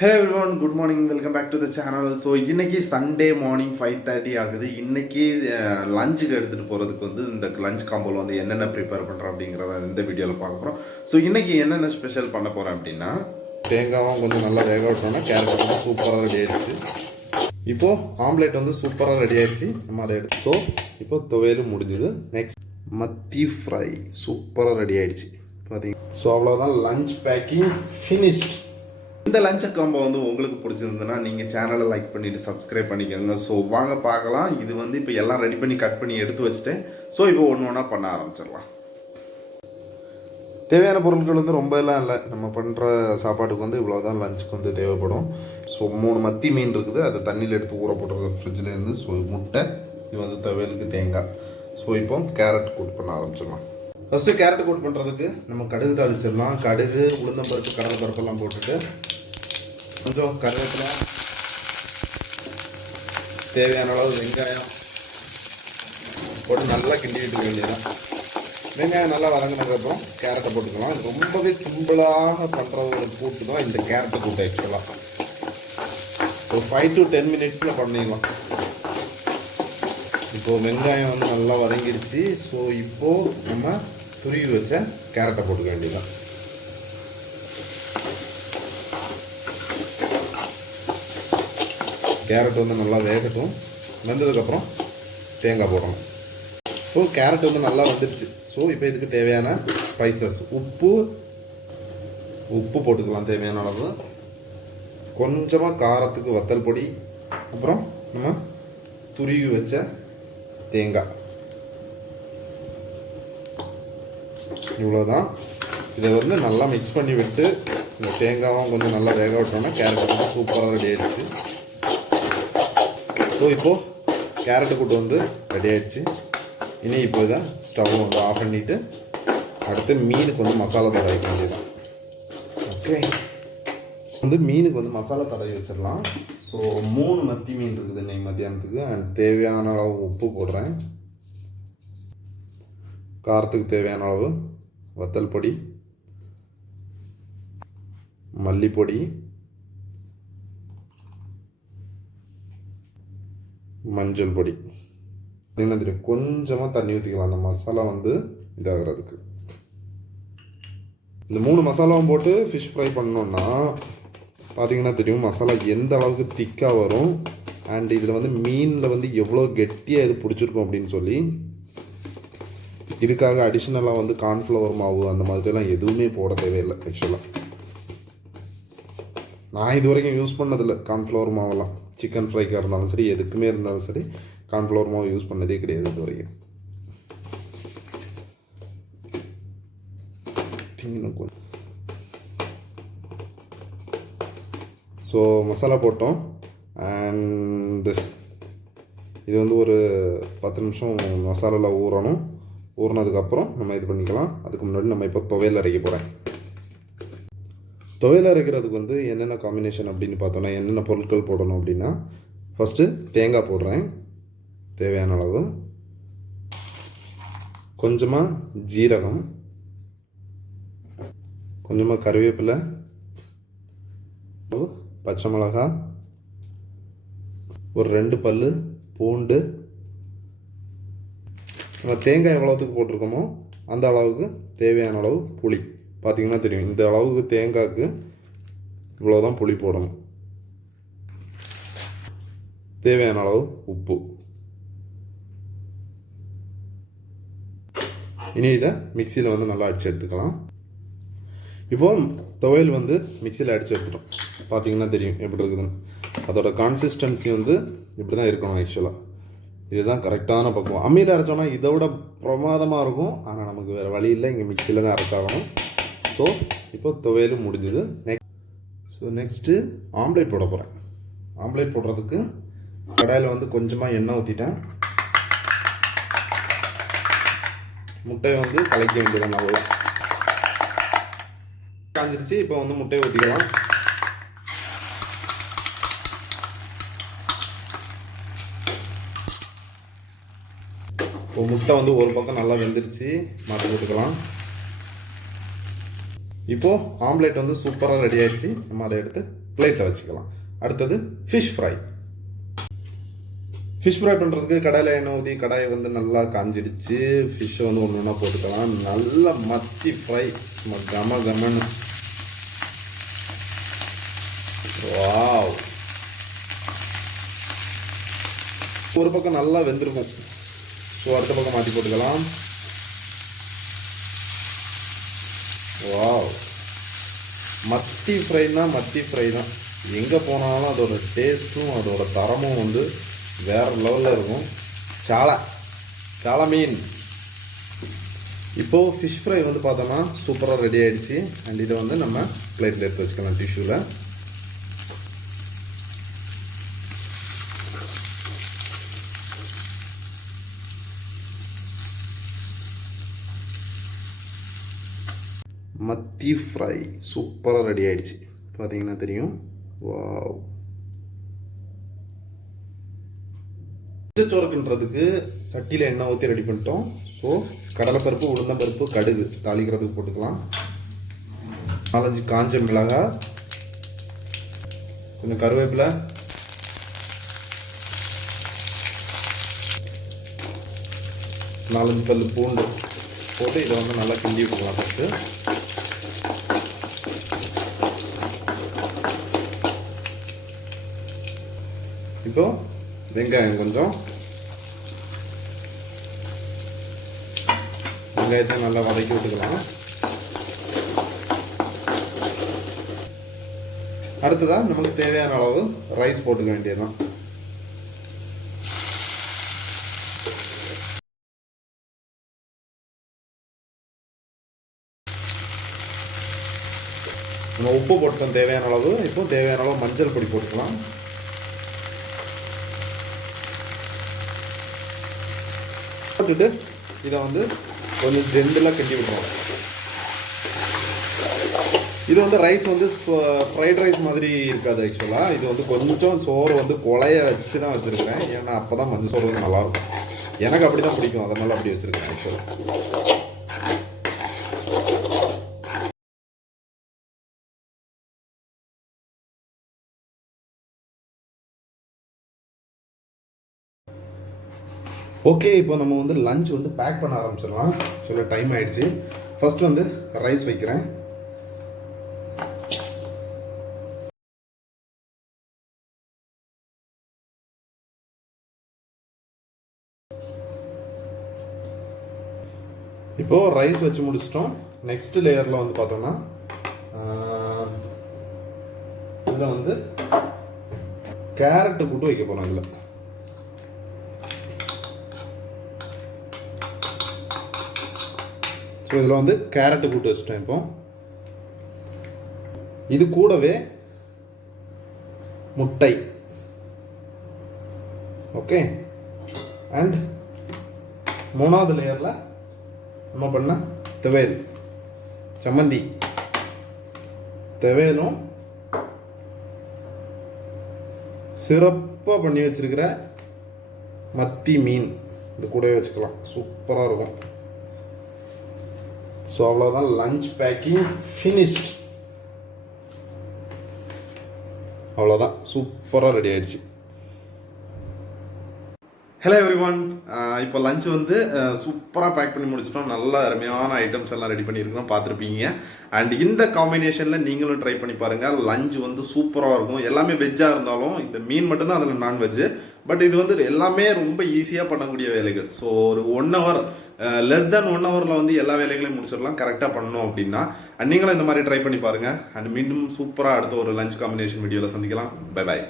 Hello everyone, good morning, welcome back to the channel. So இன்னைக்கு Sunday morning 5:30 ஆகுது. இன்னைக்கு லஞ்சுக்கு எடுத்துகிட்டு போகிறதுக்கு வந்து இந்த லஞ்ச் காம்போவில் வந்து என்னென்ன ப்ரிப்பேர் பண்ணுறோம் அப்படிங்கிறத இந்த வீடியோவில் பார்க்க போகிறோம். ஸோ இன்னைக்கு என்னென்ன ஸ்பெஷல் பண்ண போகிறேன் அப்படின்னா, தேங்காயும் கொஞ்சம் நல்லா வேக விட்டோம்னா கேரட் வந்து சூப்பராக ரெடி ஆயிடுச்சு. இப்போது ஆம்லேட் வந்து சூப்பராக ரெடி ஆயிடுச்சு. நம்ம அதை எடுத்து இப்போ துவையலும் முடிஞ்சுது. நெக்ஸ்ட் மத்தி ஃப்ரை சூப்பராக ரெடி ஆயிடுச்சு பார்த்தீங்க. ஸோ அவ்வளோதான், லஞ்ச் பேக்கிங் ஃபினிஷ்ட். இந்த லஞ்ச் காம்போ வந்து உங்களுக்கு பிடிச்சிருந்ததுன்னா நீங்கள் சேனலை லைக் பண்ணிவிட்டு சப்ஸ்கிரைப் பண்ணிக்கோங்க. ஸோ வாங்க பார்க்கலாம். இது வந்து இப்போ எல்லாம் ரெடி பண்ணி கட் பண்ணி எடுத்து வச்சுட்டேன். ஸோ இப்போ ஒன்று ஒன்றா பண்ண ஆரம்பிச்சிடலாம். தேவையான பொருட்கள் வந்து ரொம்ப எல்லாம் இல்லை. நம்ம பண்ணுற சாப்பாட்டுக்கு வந்து இவ்வளோ தான் லஞ்சுக்கு வந்து தேவைப்படும். ஸோ 3 மத்தி மீன் இருக்குது, அதை தண்ணியில் எடுத்து ஊற போட்டுருக்க ஃப்ரிட்ஜில் இருந்து. ஸோ முட்டை, இது வந்து துவையலுக்கு தேங்காய். ஸோ இப்போ கேரட் கூட் பண்ண ஆரம்பிச்சிடலாம். ஃபஸ்ட்டு கேரட் கூட் பண்ணுறதுக்கு நம்ம கடுகு தாளிச்சிடலாம். கடுகு, உளுந்தம்பருப்பு, கடலைப்பருப்பெல்லாம் போட்டுட்டு கொஞ்சம் கருவேப்பிலை, தேவையான அளவு வெங்காயம் போட்டு நல்லா கிண்டிக்கிட்டு வேண்டியதான். வெங்காயம் நல்லா வதங்கினதுக்கப்புறம் கேரட்டை போட்டுக்கலாம். இது ரொம்பவே சிம்பிளாக பண்ணுற ஒரு கூட்டு தான் இந்த கேரட்டை கூட்டு. ஆக்சுவலாக ஒரு 5 to 10 மினிட்ஸில் பண்ணிடலாம். இப்போது வெங்காயம் வந்து நல்லா வதங்கிடுச்சு. ஸோ இப்போது நம்ம துருவி வச்ச கேரட்டை போட்டுக்க வேண்டியதான். கேரட் வந்து நல்லா வேகட்டும். வெந்ததுக்கப்புறம் தேங்காய் போடணும். ஸோ கேரட் வந்து நல்லா வந்துடுச்சு. ஸோ இப்போ இதுக்கு தேவையான ஸ்பைசஸ், உப்பு போட்டுக்கலாம் தேவையான அளவு. கொஞ்சமாக காரத்துக்கு வத்தல் பொடி, அப்புறம் நம்ம துருவி வச்ச தேங்காய், இவ்வளோதான். இதை வந்து நல்லா மிக்ஸ் பண்ணி விட்டு இந்த தேங்காயும் கொஞ்சம் நல்லா வேக விட்டோம்னா கேரட் வந்து சூப்பராக ரெடி ஆகிடுச்சு. ஸோ இப்போது கேரட்டு கூட்டு வந்து ரெடி ஆகிடுச்சு. இனி இப்போ இதை ஸ்டவ் வந்து ஆஃப் பண்ணிவிட்டு அடுத்து மீனுக்கு வந்து மசாலா தடவை வேண்டியதான். ஓகே, வந்து மீனுக்கு வந்து மசாலா தடவி வச்சிடலாம். ஸோ 3 மத்தி மீன் இருக்குது இன்னைக்கு மத்தியானத்துக்கு. அண்ட் தேவையான அளவு உப்பு போடுறேன். காரத்துக்கு தேவையான அளவு வத்தல் பொடி, மல்லிப்பொடி, மஞ்சள் பொடி. என்ன தெரியும், கொஞ்சமாக தண்ணி ஊற்றிக்கலாம் அந்த மசாலா வந்து இதாகிறதுக்கு. இந்த 3 மசாலாவும் போட்டு ஃபிஷ் ஃப்ரை பண்ணோன்னா பார்த்தீங்கன்னா தெரியும் மசாலா எந்த அளவுக்கு திக்காக வரும். அண்ட் இதில் வந்து மீனில் வந்து எவ்வளோ கெட்டியாக இது பிடிச்சிருக்கும் அப்படின்னு சொல்லி. இதுக்காக அடிஷ்னலாக வந்து கார்ன்ஃப்ளவர் மாவு அந்த மாதிரிலாம் எதுவுமே போட தேவையில்லை. ஆக்சுவலாக நான் இது வரைக்கும் யூஸ் பண்ணதில்லை கார்ன்ஃப்ளவர் மாவெல்லாம். சிக்கன் ஃப்ரைக்காக இருந்தாலும் சரி, எதுக்குமே இருந்தாலும் சரி, கார்ன்ஃப்ளவர் மாவு யூஸ் பண்ணதே கிடையாது இது வரைக்கும். ஸோ மசாலா போட்டோம். அண்டு இது வந்து ஒரு 10 நிமிஷம் மசாலாவில் ஊறணும். ஊறினதுக்கப்புறம் நம்ம இது பண்ணிக்கலாம். அதுக்கு முன்னாடி நம்ம இப்போ துவையல் அரைக்க போகிறேன். துவையல் அரைக்கிறதுக்கு வந்து என்னென்ன காம்பினேஷன் அப்படின்னு பார்த்தோன்னா, என்னென்ன பொருட்கள் போடணும் அப்படின்னா, ஃபஸ்ட்டு தேங்காய் போடுறேன் தேவையான அளவு, கொஞ்சமாக ஜீரகம், கொஞ்சமாக கருவேப்பிலை, பச்சை மிளகாய், ஒரு 2 பல் பூண்டு. நம்ம தேங்காய் எவ்வளோத்துக்கு போட்டிருக்கோமோ அந்த அளவுக்கு தேவையான அளவு புளி. பார்த்திங்கன்னா தெரியும், இந்த அளவுக்கு தேங்காய்க்கு இவ்வளோதான் புளி போடணும். தேவையான அளவு உப்பு. இனி இதை மிக்சியில் வந்து நல்லா அடித்து எடுத்துக்கலாம். இப்போது துவையல் வந்து மிக்சியில் அடித்து எடுத்துட்டோம். பார்த்திங்கன்னா தெரியும் எப்படி இருக்குதுன்னு. அதோட கன்சிஸ்டன்சி வந்து இப்படி தான் இருக்கணும். ஆக்சுவலாக இதுதான் கரெக்டான பக்குவம். அம்மியில் அரைச்சோன்னா இதை விட பிரமாதமாக இருக்கும். ஆனால் நமக்கு வேறு வழி இல்லை, இங்கே மிக்சியில் தான் அரைச்சாகணும். ஸோ இப்போ துவையலும் முடிஞ்சுது. நெக்ஸ்ட்டு ஆம்லேட் போட போகிறேன். ஆம்லேட் போடுறதுக்கு கடாயில் வந்து கொஞ்சமாக எண்ணெய் ஊற்றிட்டேன். முட்டையை வந்து கலக்க வேண்டியதான். நல்லா காஞ்சிருச்சு. இப்போ வந்து முட்டையை ஊற்றிக்கலாம். இப்போ முட்டை வந்து ஒரு பக்கம் நல்லா வெந்துருச்சு, மாற்றி போட்டுக்கலாம். இப்போது ஆம்லேட் வந்து சூப்பராக ரெடி ஆயிடுச்சு. நம்ம அதை எடுத்து பிளேட்டில் வச்சுக்கலாம். அடுத்தது ஃபிஷ் ஃப்ரை. ஃபிஷ் ஃப்ரை பண்ணுறதுக்கு கடாயில் எண்ணெய் ஊற்றி கடாயை வந்து நல்லா காஞ்சிடுச்சு. ஃபிஷ்ஷை வந்து ஒன்று ஒன்றா போட்டுக்கலாம். நல்லா மத்தி ஃப்ரை கம கமன்னு. வாவ், ஒரு பக்கம் நல்லா வெந்திருக்கும். ஸோ அடுத்த பக்கம் மாற்றி போட்டுக்கலாம். வாவ், மத்தி ஃப்ரைனா மத்தி ஃப்ரை தான். எங்கே போனாலும் அதோட டேஸ்ட்டும் அதோட தரமும் வந்து வேறு லெவலில் இருக்கும். சால மீன். இப்போது ஃபிஷ் ஃப்ரை வந்து பார்த்தோன்னா சூப்பராக ரெடி ஆகிடுச்சு. அண்ட் இதை வந்து நம்ம பிளேட்டில் எடுத்து வச்சுக்கலாம் டிஷ்யூவில். மத்தி ஃப்ரை சூப்பராக ரெடி ஆகிடுச்சு. பார்த்தீங்கன்னா தெரியும். வாவ், சோறுக்குன்றதுக்கு சட்டியில் எண்ணெய் ஊற்றி ரெடி பண்ணிட்டோம். ஸோ கடலைப்பருப்பு, உளுந்தம்பருப்பு, கடுகு தாளிக்கிறதுக்கு போட்டுக்கலாம். 4-5 காஞ்ச மிளகாய், கொஞ்சம் கருவேப்பிலை, நாலஞ்சு பல்லு பூண்டு போட்டு இதை வந்து நல்லா கிண்டி விட்டுக்கலாம் ஃபஸ்ட்டு. இப்போ வெங்காயம் கொஞ்சம், வெங்காயத்தை நல்லா வதக்கி விட்டுக்கலாம். அடுத்ததாக நமக்கு தேவையான அளவு ரைஸ் போட்டுக்க வேண்டியதுதான். நம்ம உப்பு போட்டோம் தேவையான அளவு. இப்போ தேவையான அளவு மஞ்சள் பொடி போட்டுக்கலாம். போட்டுட்டு இதை வந்து கொஞ்சம் ஜென்டலாக கிண்டி விட்டுருவோம். இது வந்து ரைஸ் வந்து ஃப்ரைட் ரைஸ் மாதிரி இருக்காது ஆக்சுவலாக. இது வந்து கொஞ்சம் சோறு வந்து குழைய வச்சு தான் வச்சுருக்கிறேன். ஏன்னா அப்போ தான் மஞ்சள் சோறு வந்து நல்லாயிருக்கும். எனக்கு அப்படி தான் பிடிக்கும், அதனால் அப்படி வச்சுருக்கேன் ஆக்சுவலாக. ஓகே, இப்போ நம்ம வந்து லஞ்ச் வந்து பேக் பண்ண ஆரம்பிச்சிடலாம். சொல்ல டைம் ஆயிடுச்சு. ஃபர்ஸ்ட் வந்து ரைஸ் வைக்கிறேன். இப்போ ரைஸ் வச்சு முடிச்சிட்டோம். நெக்ஸ்ட் லேயரில் வந்து பார்த்தோம்னா இதில் வந்து கேரட்டு கூட்டு வைக்க போகிறோம். இதில் இதில் வந்து கேரட்டு கூட்டு வச்சுட்டேன். இப்போ இது கூடவே முட்டை. ஓகே, அண்ட் மூணாவது லேயரில் நம்ம பண்ண துவையல், சம்மந்தி துவையலும் சிறப்பாக பண்ணி வச்சிருக்கிற மத்தி மீன் இது கூடவே வச்சுக்கலாம். சூப்பராக இருக்கும். ஸோ அவ்வளோதான், லஞ்ச் பேக்கிங் ஃபினிஷ்ட். அவ்வளோதான், சூப்பராக ரெடி ஆகிடுச்சு. ஹலோ எவ்ரிவன், இப்போ லஞ்ச் வந்து சூப்பராக பேக் பண்ணி முடிச்சிட்டோம். நல்ல அருமையான ஐட்டம்ஸ் எல்லாம் ரெடி பண்ணியிருக்கோம், பார்த்துருப்பீங்க. அண்ட் இந்த காம்பினேஷனில் நீங்களும் ட்ரை பண்ணி பாருங்கள். லஞ்ச் வந்து சூப்பராக இருக்கும். எல்லாமே வெஜ்ஜாக இருந்தாலும் இந்த மீன் மட்டும்தான் அதில் நான்வெஜ்ஜு. பட் இது வந்து எல்லாமே ரொம்ப ஈஸியாக பண்ணக்கூடிய வேலைகள். ஸோ ஒரு 1 hour, லெஸ் தென் 1 hourல வந்து எல்லா வேலைகளையும் முடிச்சிடலாம் கரெக்டாக பண்ணோம் அப்படின்னா. அண்ட் நீங்களும் இந்த மாதிரி ட்ரை பண்ணி பாருங்கள். அண்ட் மீண்டும் சூப்பராக அடுத்த ஒரு லஞ்ச் காம்பினேஷன் வீடியோவில் சந்திக்கலாம். Bye bye.